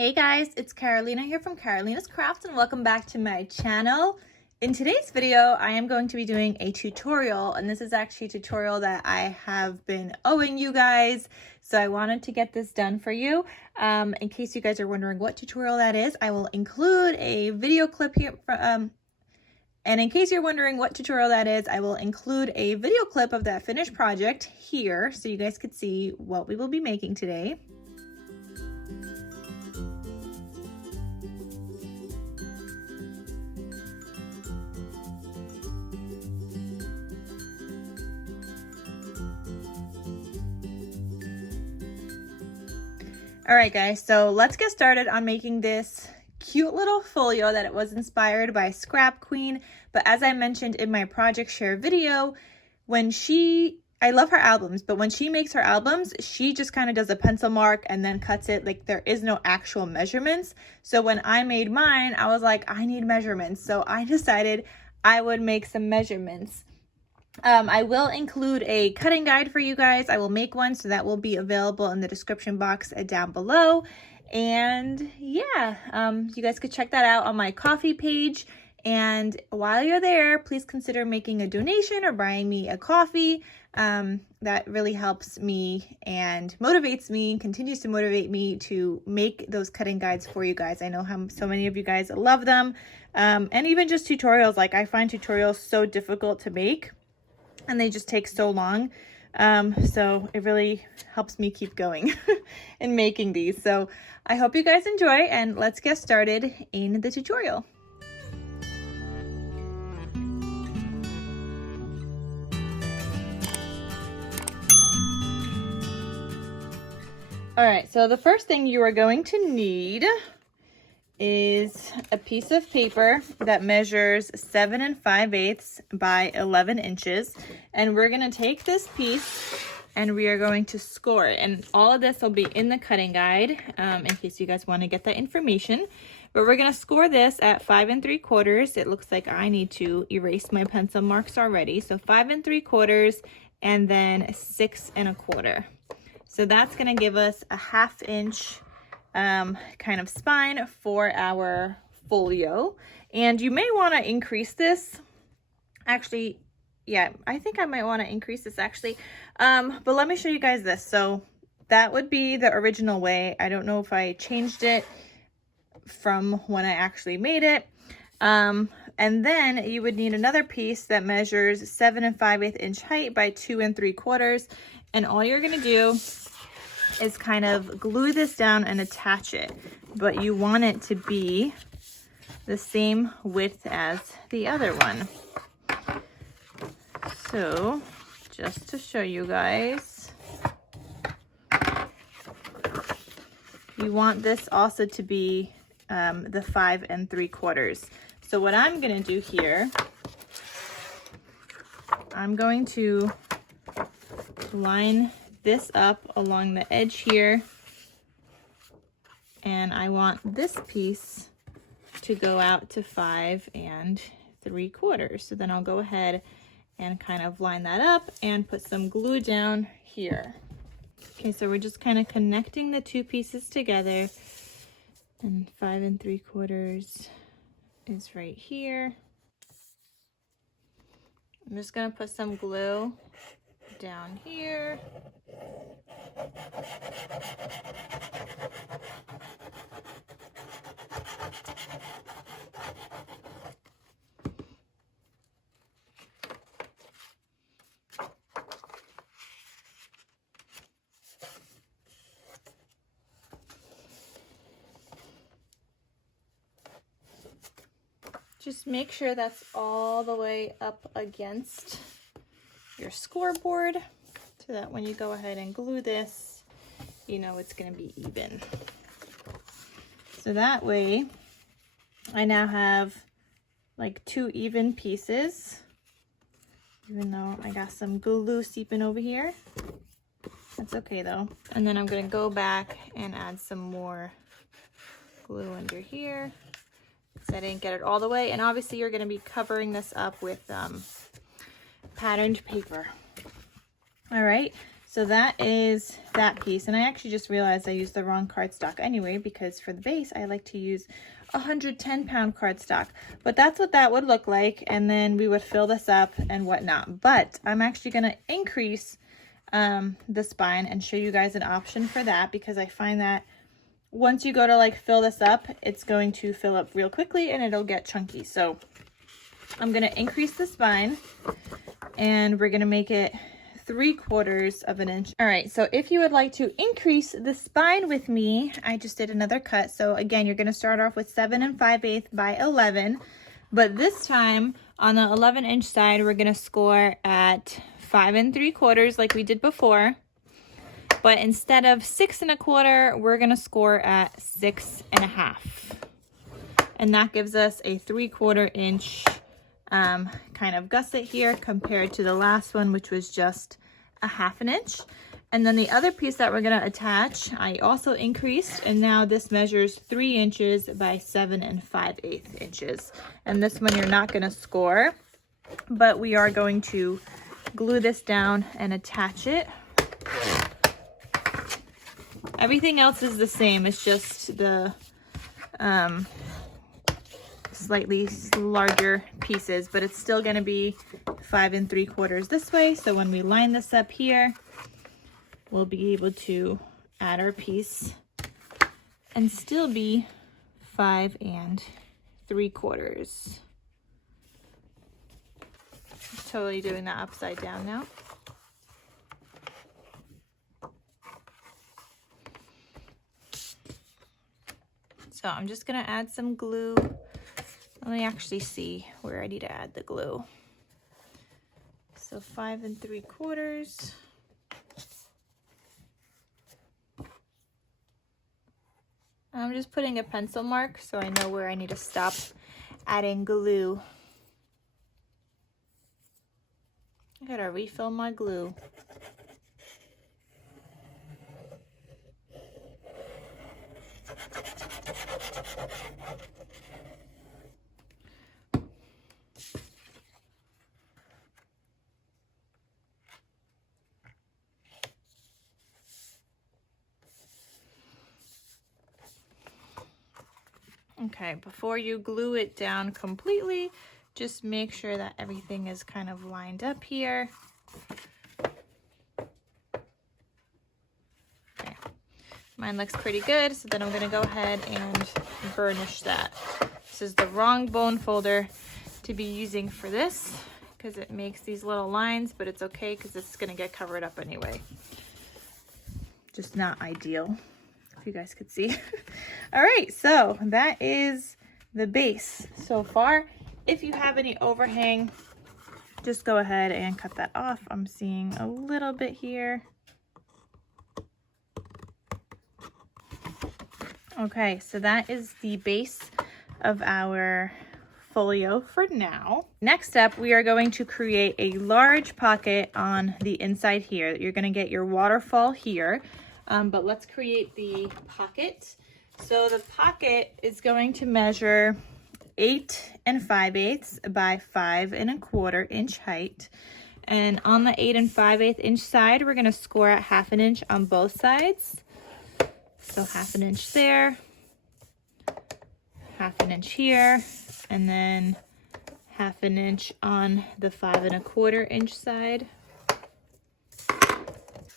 Hey guys, it's Carolina here from KarolinasKrafts and welcome back to my channel. In today's video, I am going to be doing a tutorial, and this is actually a tutorial that I have been owing you guys, so I wanted to get this done for you. In case you guys are wondering what tutorial that is, I will include a video clip here. And in case you're wondering what tutorial that is, I will include a video clip of that finished project here so you guys could see what we will be making today. All right, guys, so let's get started on making this cute little folio that it was inspired by Scrap Queen. But as I mentioned in my project share video, I love her albums, but when she makes her albums, she just kind of does a pencil mark and then cuts it. Like, there is no actual measurements. So when I made mine, I was like, I need measurements. So I decided I would make some measurements. I will include a cutting guide for you guys. I will make one, so that will be available in the description box down below. And yeah, you guys could check that out on my Ko-fi page. And while you're there, please consider making a donation or buying me a coffee. That really helps me and motivates me, continues to motivate me to make those cutting guides for you guys. I know how so many of you guys love them. And even just tutorials, like I find tutorials so difficult to make. And they just take so long. So it really helps me keep going in making these. So I hope you guys enjoy, and let's get started in the tutorial. All right, so the first thing you are going to need is a piece of paper that measures 7 5/8 by 11 inches. And we're gonna take this piece and we are going to score it. And all of this will be in the cutting guide in case you guys wanna get that information. But we're gonna score this at 5 3/4. It looks like I need to erase my pencil marks already. So 5 3/4 and then 6 1/4. So that's gonna give us a 1/2 inch kind of spine for our folio. And you may want to increase this. Actually, yeah, I think I might want to increase this actually. But let me show you guys this. So that would be the original way. I don't know if I changed it from when I actually made it. And then you would need another piece that measures 7 5/8 inch height by 2 3/4. And all you're going to do is kind of glue this down and attach it, but you want it to be the same width as the other one. So just to show you guys, you want this also to be the 5 3/4. So what I'm going to do here, I'm going to line this up along the edge here, and I want this piece to go out to 5 3/4. So then I'll go ahead and kind of line that up and put some glue down here. Okay, so we're just kind of connecting the two pieces together, and 5 3/4 is right here. I'm just gonna put some glue down here. Just make sure that's all the way up against your scoreboard, so that when you go ahead and glue this, you know it's going to be even. So that way I now have like 2 even pieces, even though I got some glue seeping over here. That's okay though. And then I'm going to go back and add some more glue under here, because I didn't get it all the way. And obviously you're going to be covering this up with patterned paper. All right, So that is that piece. And I actually just realized I used the wrong cardstock anyway, because for the base, I like to use 110-pound cardstock. But that's what that would look like. And then we would fill this up and whatnot. But I'm actually going to increase the spine and show you guys an option for that, because I find that once you go to like fill this up, it's going to fill up real quickly and it'll get chunky. So I'm going to increase the spine and we're going to make it 3/4 of an inch. All right, so if you would like to increase the spine with me, I just did another cut. So again, you're going to start off with 7 5/8 by 11, but this time on the 11-inch side, we're going to score at 5 3/4 like we did before. But instead of 6 1/4, we're going to score at 6 1/2. And that gives us a 3/4 inch kind of gusset here compared to the last one, which was just a 1/2 inch. And then the other piece that we're going to attach, I also increased, and now this measures 3 inches by 7 5/8 inches. And this one you're not going to score, but we are going to glue this down and attach it. Everything else is the same. It's just the slightly larger pieces, but it's still going to be 5 3/4 this way. So when we line this up here, we'll be able to add our piece and still be 5 3/4. Totally doing that upside down now. So I'm just going to add some glue. Let me actually see where I need to add the glue. So 5 3/4. I'm just putting a pencil mark so I know where I need to stop adding glue. I gotta refill my glue. Okay, before you glue it down completely, just make sure that everything is kind of lined up here. Okay. Mine looks pretty good, so then I'm going to go ahead and burnish that. This is the wrong bone folder to be using for this because it makes these little lines, but it's okay because it's going to get covered up anyway. Just not ideal, if you guys could see. All right, so that is the base so far. If you have any overhang, just go ahead and cut that off. I'm seeing a little bit here. Okay, so that is the base of our folio for now. Next up, we are going to create a large pocket on the inside here. You're going to get your waterfall here, but let's create the pocket. So the pocket is going to measure 8 5/8 by 5 1/4 inch height. And on the 8 5/8 inch side, we're going to score at 1/2 inch on both sides. So 1/2 inch there, 1/2 inch here, and then 1/2 inch on the 5 1/4 inch side.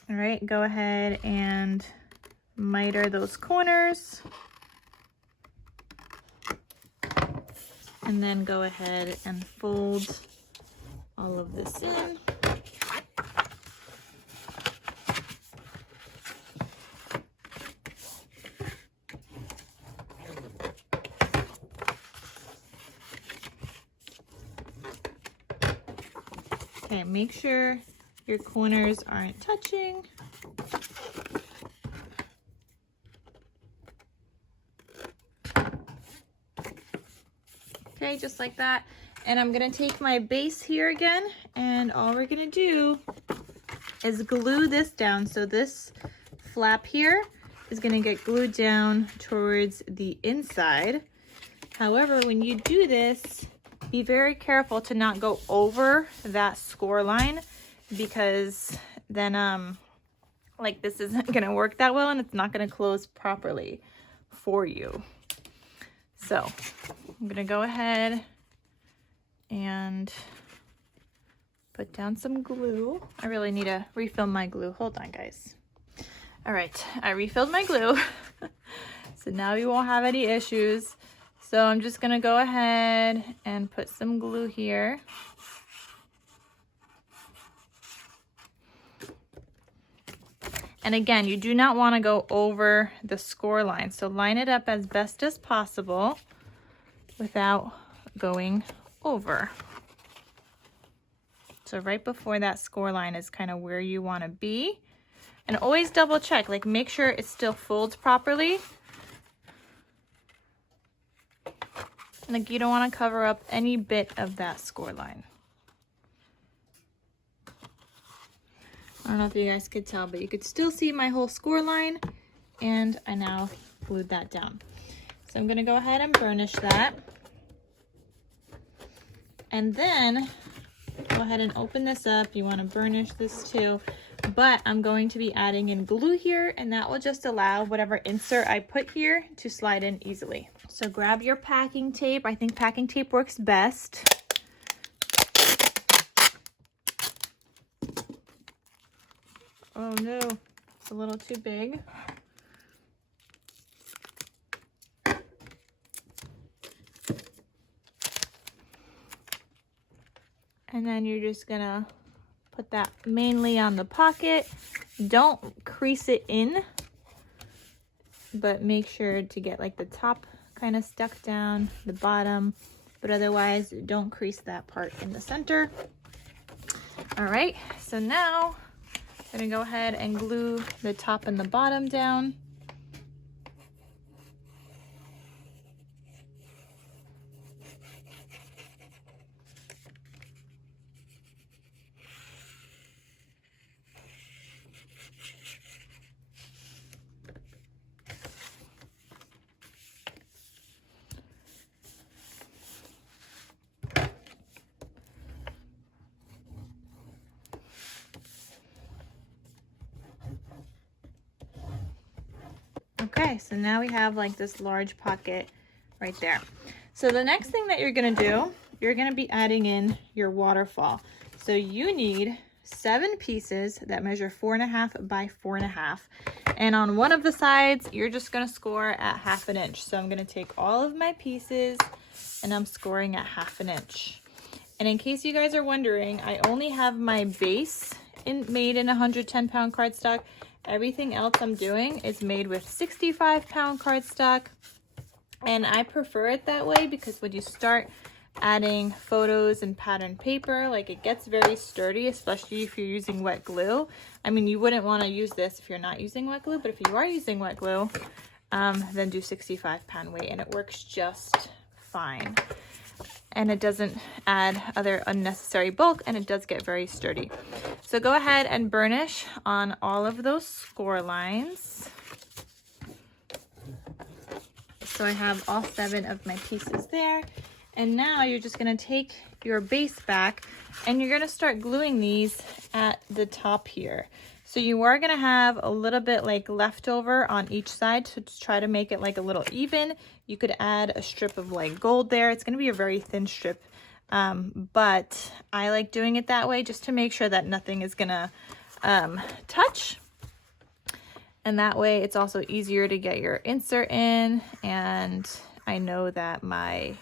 All right, go ahead and miter those corners. And then go ahead and fold all of this in. Okay, make sure your corners aren't touching. Okay, just like that. And I'm gonna take my base here again, and all we're gonna do is glue this down. So this flap here is gonna get glued down towards the inside. However, when you do this, be very careful to not go over that score line, because then like this isn't gonna work that well and it's not gonna close properly for you. So I'm gonna go ahead and put down some glue. I really need to refill my glue. Hold on, guys. All right, I refilled my glue. So now we won't have any issues. So I'm just gonna go ahead and put some glue here. And again, you do not want to go over the score line. So line it up as best as possible without going over. So right before that score line is kind of where you want to be. And always double check, like make sure it still folds properly. Like you don't want to cover up any bit of that score line. I don't know if you guys could tell, but you could still see my whole score line, and I now glued that down. So I'm gonna go ahead and burnish that. And then go ahead and open this up. You wanna burnish this too, but I'm going to be adding in glue here, and that will just allow whatever insert I put here to slide in easily. So grab your packing tape. I think packing tape works best. Oh no, it's a little too big. And then you're just gonna put that mainly on the pocket. Don't crease it in, but make sure to get like the top kind of stuck down, the bottom, but otherwise don't crease that part in the center. All right, so now I'm gonna go ahead and glue the top and the bottom down. Okay, so now we have like this large pocket right there. So the next thing that you're gonna do, you're gonna be adding in your waterfall. So you need 7 pieces that measure 4.5 by 4.5. And on one of the sides, you're just gonna score at 1/2 inch. So I'm gonna take all of my pieces and I'm scoring at 1/2 inch. And in case you guys are wondering, I only have my base made in 110-pound cardstock. Everything else I'm doing is made with 65-pound cardstock, and I prefer it that way because when you start adding photos and pattern paper, like it gets very sturdy, especially if you're using wet glue. I mean, you wouldn't want to use this if you're not using wet glue, but if you are using wet glue, then do 65-pound weight and it works just fine. And it doesn't add other unnecessary bulk, and it does get very sturdy. So go ahead and burnish on all of those score lines. So I have all 7 of my pieces there. And now you're just gonna take your base back and you're gonna start gluing these at the top here. So you are gonna have a little bit like leftover on each side to try to make it like a little even. You could add a strip of like gold there. It's gonna be a very thin strip, but I like doing it that way just to make sure that nothing is gonna touch. And that way it's also easier to get your insert in, and I know that my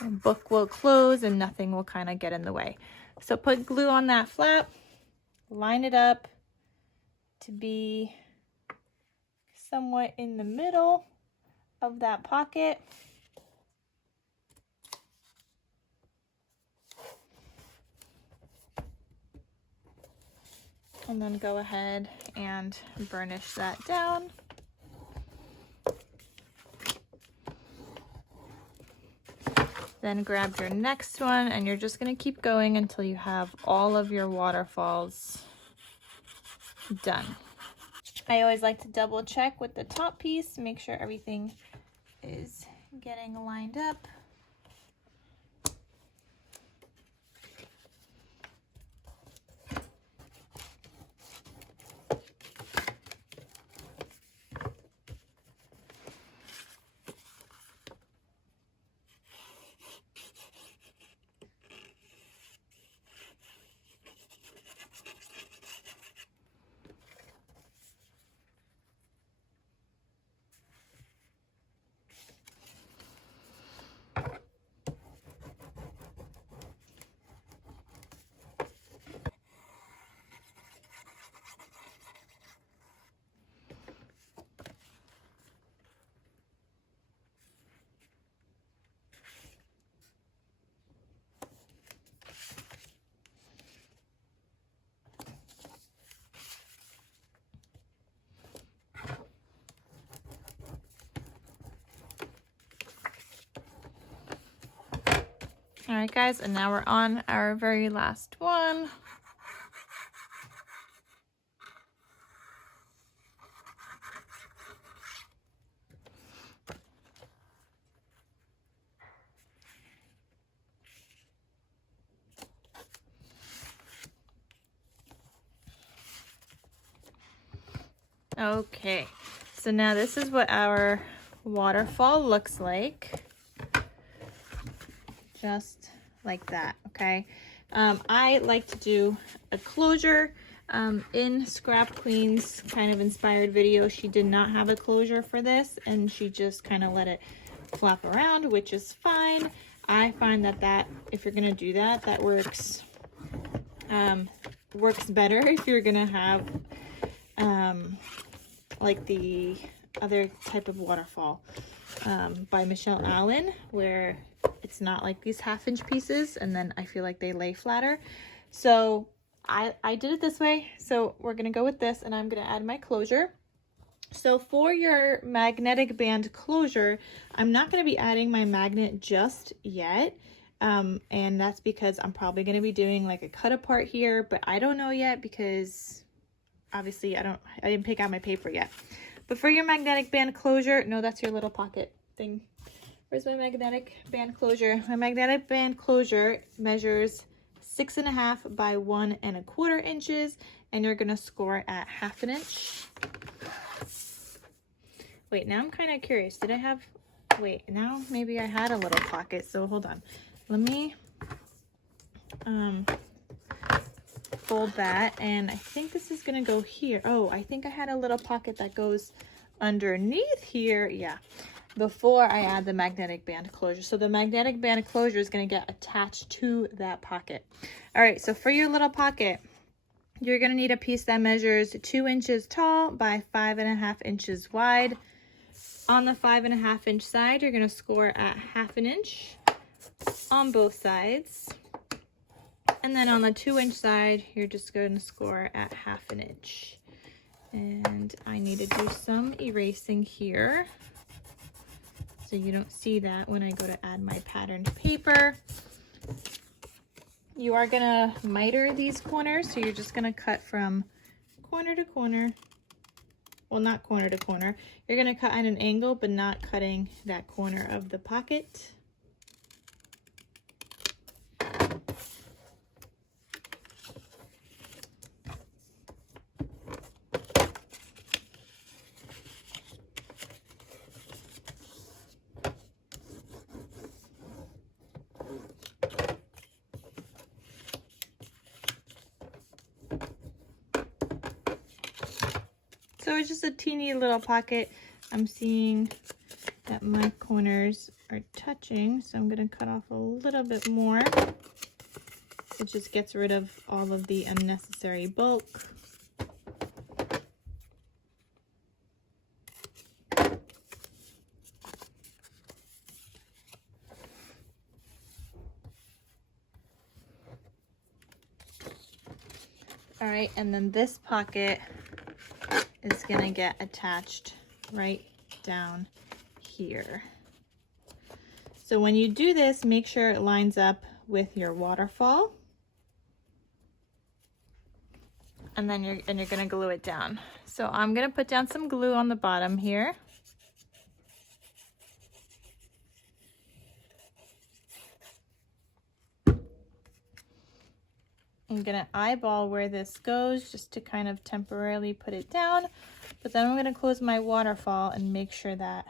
book will close and nothing will kind of get in the way. So put glue on that flap, line it up to be somewhat in the middle of that pocket. And then go ahead and burnish that down. Then grab your next one and you're just going to keep going until you have all of your waterfalls done. I always like to double check with the top piece, make sure everything is getting lined up. All right, guys, and now we're on our very last one. Okay, so now this is what our waterfall looks like. Just like that, okay? I like to do a closure. In Scrap Queen's kind of inspired video, she did not have a closure for this, and she just kind of let it flap around, which is fine. I find that if you're gonna do that, that works better if you're gonna have like the other type of waterfall by Michelle Allen, where it's not like these 1/2-inch pieces, and then I feel like they lay flatter. So I did it this way, so we're gonna go with this, and I'm gonna add my closure. So for your magnetic band closure, I'm not gonna be adding my magnet just yet, and that's because I'm probably gonna be doing like a cut apart here, but I don't know yet because obviously I didn't pick out my paper yet. But for your magnetic band closure, no, that's your little pocket thing. Where's my magnetic band closure? My magnetic band closure measures 6.5 by 1 1/4 inches, and you're gonna score at 1/2 inch. Wait, now I'm kind of curious. Did I have, wait, now maybe I had a little pocket, so hold on. Let me fold that, and I think this is gonna go here. Oh, I think I had a little pocket that goes underneath here. Yeah, before I add the magnetic band closure. So the magnetic band closure is gonna get attached to that pocket. All right, so for your little pocket, you're gonna need a piece that measures 2 inches tall by 5.5 inches wide. On the 5.5 inch side, you're gonna score at 1/2 inch on both sides. And then on the 2 inch side, you're just going to score at 1/2 inch. And I need to do some erasing here, so you don't see that when I go to add my patterned paper. You are gonna miter these corners, so you're just gonna cut from corner to corner. Well, not corner to corner. You're gonna cut at an angle, but not cutting that corner of the pocket. So it's just a teeny little pocket. I'm seeing that my corners are touching, so I'm going to cut off a little bit more. It just gets rid of all of the unnecessary bulk. All right, and then this pocket is gonna get attached right down here. So when you do this, make sure it lines up with your waterfall. And then you're gonna glue it down. So I'm gonna put down some glue on the bottom here. I'm gonna eyeball where this goes just to kind of temporarily put it down, but then I'm gonna close my waterfall and make sure that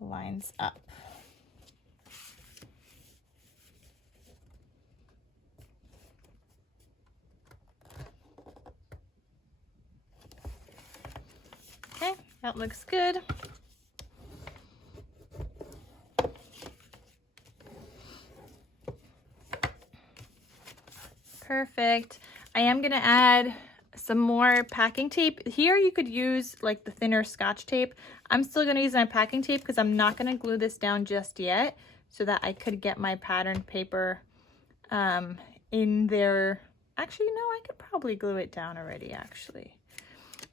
lines up. Okay, that looks good. Perfect. I am gonna add some more packing tape. Here you could use like the thinner Scotch tape. I'm still gonna use my packing tape because I'm not gonna glue this down just yet, so that I could get my patterned paper in there. Actually, no, I could probably glue it down already, actually.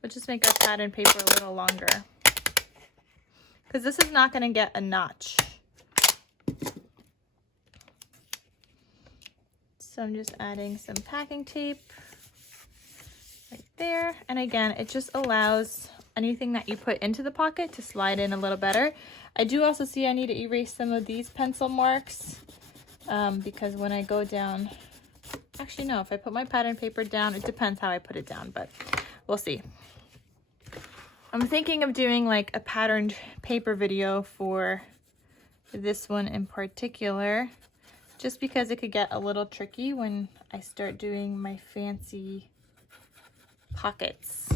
Let's just make our patterned paper a little longer, because this is not gonna get a notch. So I'm just adding some packing tape right there. And again, it just allows anything that you put into the pocket to slide in a little better. I do also see I need to erase some of these pencil marks because when I go down, actually no, if I put my pattern paper down, it depends how I put it down, but we'll see. I'm thinking of doing like a patterned paper video for this one in particular, just because it could get a little tricky when I start doing my fancy pockets.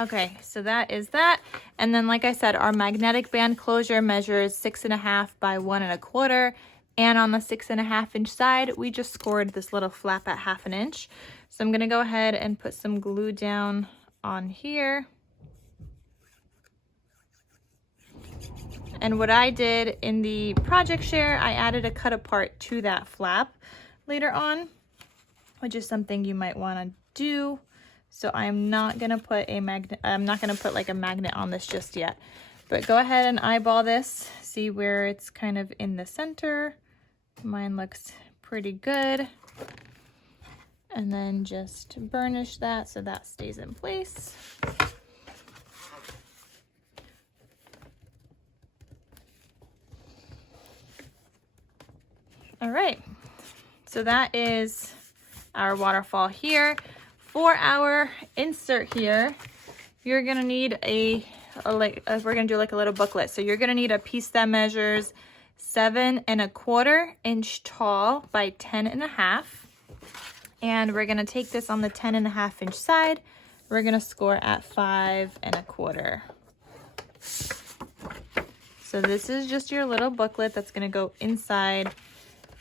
Okay, so that is that. And then like I said, our magnetic band closure measures 6.5 by 1 1/4. And on the 6.5 inch side, we just scored this little flap at 1/2 inch. So I'm gonna go ahead and put some glue down on here. And what I did in the project share, I added a cut apart to that flap later on, which is something you might wanna do. So I'm not gonna put like a magnet on this just yet. But go ahead and eyeball this, see where it's kind of in the center. Mine looks pretty good. And then just burnish that so that stays in place. All right, so that is our waterfall here. For our insert here, you're gonna need we're gonna do like a little booklet. So you're gonna need a piece that measures 7 1/4 inch tall by 10 1/2. And we're gonna take this on the 10 1/2 inch side. We're gonna score at 5 1/4. So this is just your little booklet that's gonna go inside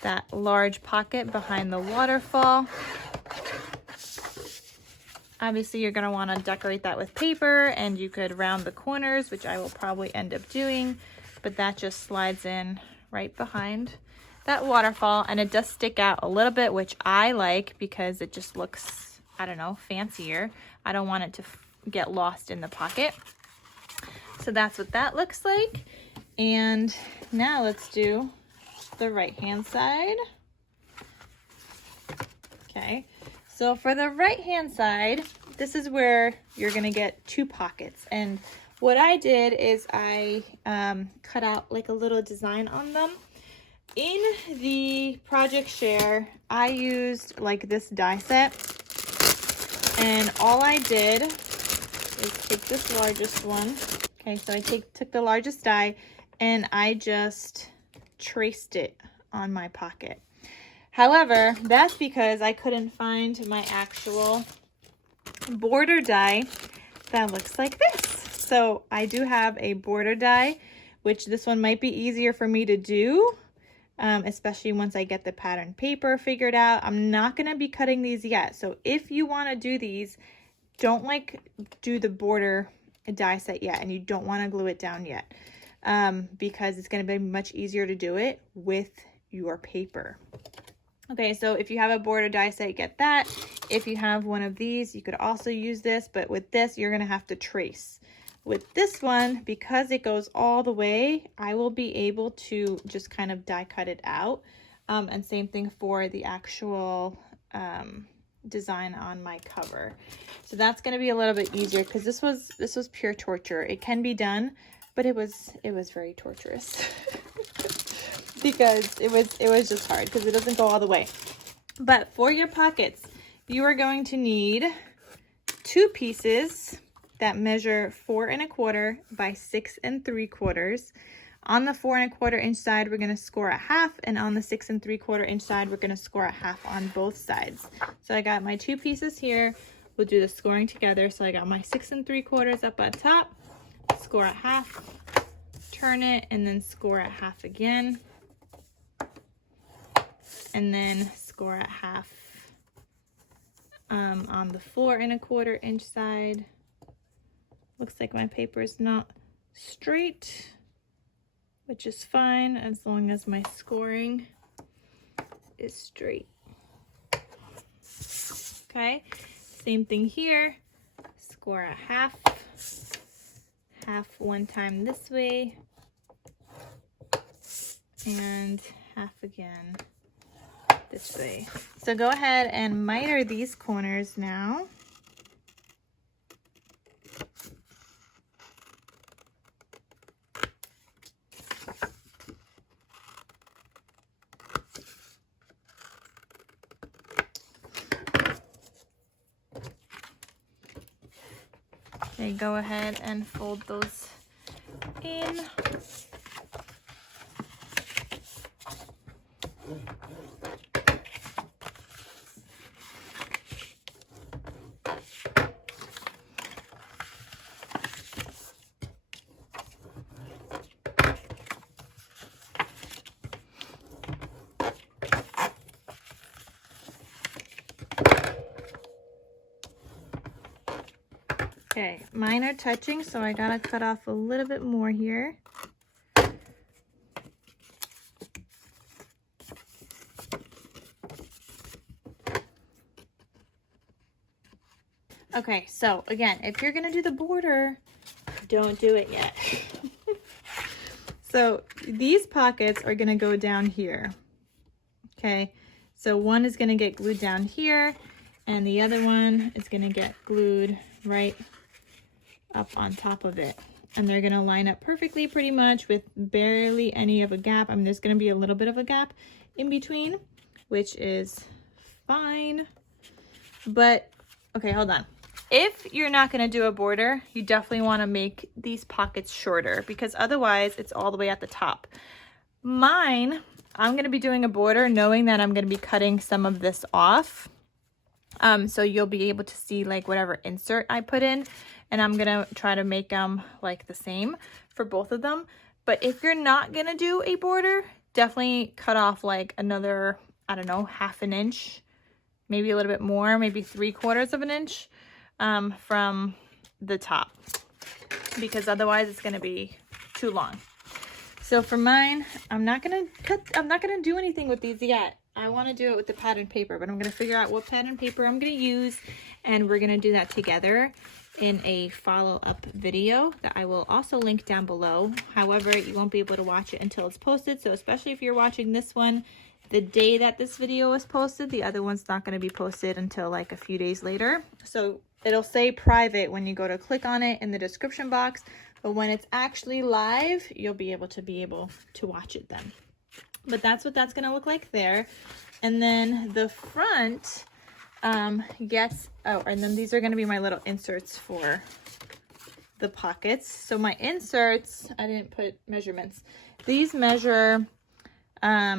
that large pocket behind the waterfall. Obviously, you're gonna wanna decorate that with paper, and you could round the corners, which I will probably end up doing, but that just slides in right behind that waterfall, and it does stick out a little bit, which I like because it just looks, I don't know, fancier. I don't want it to get lost in the pocket. So that's what that looks like. And now let's do the right-hand side. Okay. So for the right-hand side, this is where you're gonna get 2 pockets. And what I did is I cut out like a little design on them. In the project share, I used like this die set. And all I did is take this largest one. Okay, so I took the largest die and I just traced it on my pocket. However, that's because I couldn't find my actual border die that looks like this. So I do have a border die, which this one might be easier for me to do, especially once I get the pattern paper figured out. I'm not gonna be cutting these yet. So if you wanna do these, don't do the border die set yet, and you don't wanna glue it down yet, because it's gonna be much easier to do it with your paper. Okay, so if you have a border die set, get that. If you have one of these, you could also use this, but with this, you're gonna have to trace. With this one, because it goes all the way, I will be able to just kind of die cut it out. And same thing for the actual design on my cover. So that's gonna be a little bit easier because this was pure torture. It can be done, but it was very torturous. Because it was just hard because it doesn't go all the way. But for your pockets, you are going to need 2 pieces that measure 4 1/4 by 6 3/4. On the 4 1/4 inch side, we're going to score at 1/2, and on the 6 3/4 inch side, we're going to score at 1/2 on both sides. So I got my 2 pieces here. We'll do the scoring together. So I got my 6 3/4 up at top, score at 1/2, turn it, and then score at 1/2 again. And then score at 1/2 on the 4 1/4 inch side. Looks like my paper is not straight, which is fine as long as my scoring is straight. Okay, same thing here. Score a half one time this way, and half again this way. So go ahead and miter these corners now. Okay, go ahead and fold those in. Okay, mine are touching, so I gotta cut off a little bit more here. Okay, so again, if you're gonna do the border, don't do it yet. So these pockets are gonna go down here. Okay, so one is gonna get glued down here, and the other one is gonna get glued right up on top of it, and they're gonna line up perfectly pretty much with barely any of a gap. I mean, there's gonna be a little bit of a gap in between, which is fine. But okay, hold on. If you're not gonna do a border, you definitely wanna make these pockets shorter, because otherwise it's all the way at the top. Mine, I'm gonna be doing a border knowing that I'm gonna be cutting some of this off. So you'll be able to see like whatever insert I put in, and I'm gonna try to make them like the same for both of them. But if you're not gonna do a border, definitely cut off like another, I don't know, ½ an inch, maybe a little bit more, maybe 3/4 of an inch from the top, because otherwise it's gonna be too long. So for mine, I'm not gonna do anything with these yet. I want to do it with the pattern paper, but I'm going to figure out what pattern paper I'm going to use, and we're going to do that together in a follow-up video that I will also link down below. However, you won't be able to watch it until it's posted, so especially if you're watching this one the day that this video is posted, the other one's not going to be posted until like a few days later. So it'll say private when you go to click on it in the description box, but when it's actually live, you'll be able to watch it then. But that's what that's going to look like there. And then the front gets, oh, and then these are going to be my little inserts for the pockets. So my inserts, I didn't put measurements. These measure 3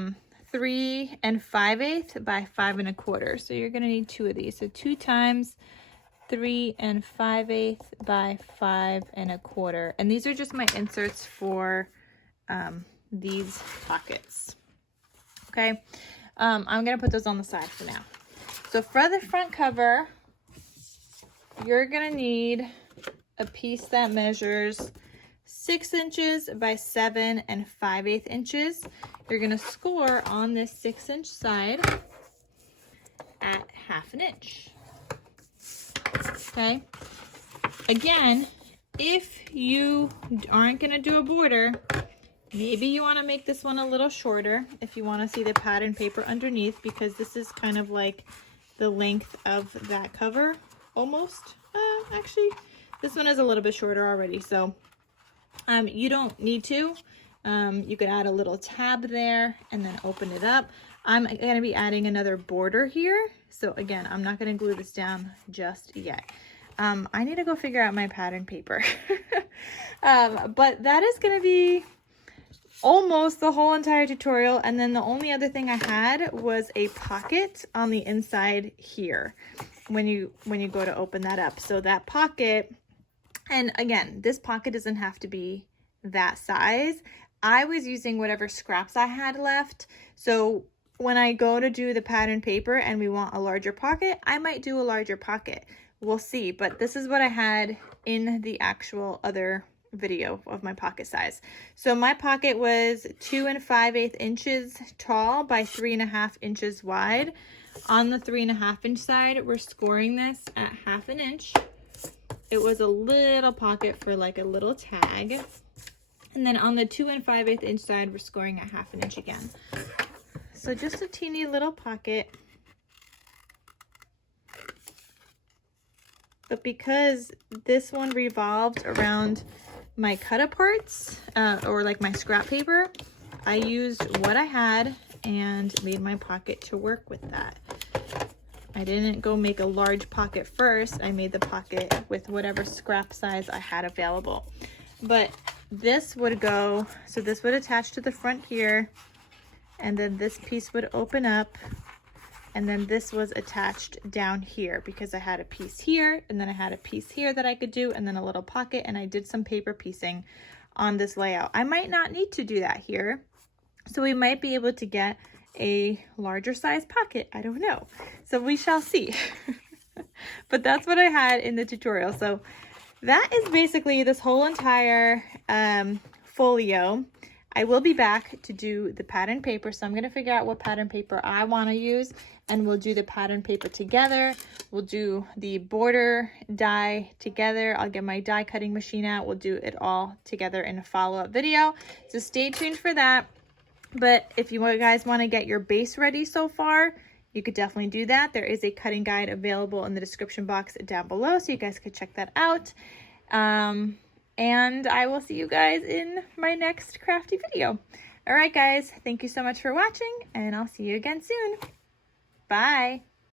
5/8 by 5 1/4. So you're going to need 2 of these. So 2 times 3 5/8 by 5 1/4. And these are just my inserts for these pockets. Okay, I'm gonna put those on the side for now. So for the front cover, you're gonna need a piece that measures 6 inches by 7 5/8 inches. You're gonna score on this 6-inch side at ½ an inch. Okay, again, if you aren't gonna do a border, maybe you want to make this one a little shorter if you want to see the pattern paper underneath, because this is kind of like the length of that cover almost. Actually, this one is a little bit shorter already, so you don't need to. You could add a little tab there and then open it up. I'm going to be adding another border here, so again, I'm not going to glue this down just yet. I need to go figure out my pattern paper. But that is going to be almost the whole entire tutorial. And then the only other thing I had was a pocket on the inside here when you go to open that up. So that pocket, and again, this pocket doesn't have to be that size. I was using whatever scraps I had left. So when I go to do the pattern paper and we want a larger pocket, I might do a larger pocket. We'll see, but this is what I had in the actual other video of my pocket size. So my pocket was 2 5/8 inches tall by 3 1/2 inches wide. On the 3.5 inch side, we're scoring this at 1/2 inch. It was a little pocket for like a little tag. And then on the 2 5/8 inch side, we're scoring at 1/2 inch again. So just a teeny little pocket. But because this one revolved around my cut-aparts, or like my scrap paper, I used what I had and made my pocket to work with that. I didn't go make a large pocket first. I made the pocket with whatever scrap size I had available. But this would go, so this would attach to the front here, and then this piece would open up, and then this was attached down here because I had a piece here, and then I had a piece here that I could do, and then a little pocket, and I did some paper piecing on this layout. I might not need to do that here, so we might be able to get a larger size pocket. I don't know. So we shall see. But that's what I had in the tutorial. So that is basically this whole entire folio. I will be back to do the pattern paper, so I'm going to figure out what pattern paper I want to use, and we'll do the pattern paper together. We'll do the border die together. I'll get my die cutting machine out. We'll do it all together in a follow-up video, so stay tuned for that. But if you guys want to get your base ready so far, you could definitely do that. There is a cutting guide available in the description box down below, so you guys could check that out. And I will see you guys in my next crafty video. All right, guys, thank you so much for watching, and I'll see you again soon. Bye.